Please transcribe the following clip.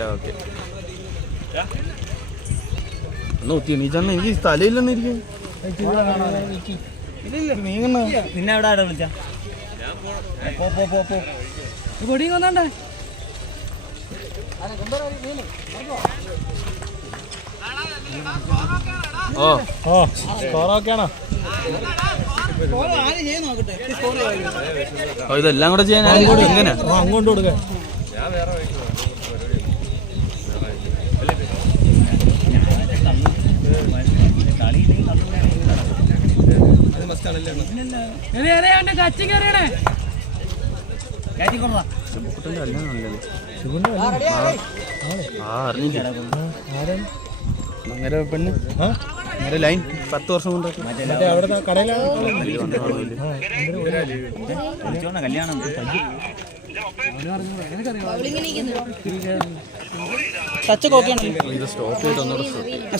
അല്ല ഓക്കെ. നോക്കി എണീച്ചാൽ എനിക്ക് സ്ഥലമില്ലെന്ന് ഇരിക്കും. നിന്നെ എവിടെ ആടെ വിളിച്ച പൊടിയും കൊന്നണ്ടേ? ഇതെല്ലാം കൂടെ ചെയ്യാൻ എങ്ങനെ അങ്ങോട്ട് കൊടുക്ക. അങ്ങനെ പെണ്ണ് നേരെ ലൈൻ 10 വർഷം കൊണ്ട് കല്യാണം സ്റ്റോപ്പ് ചെയ്ത് ഒന്നുകൂടെ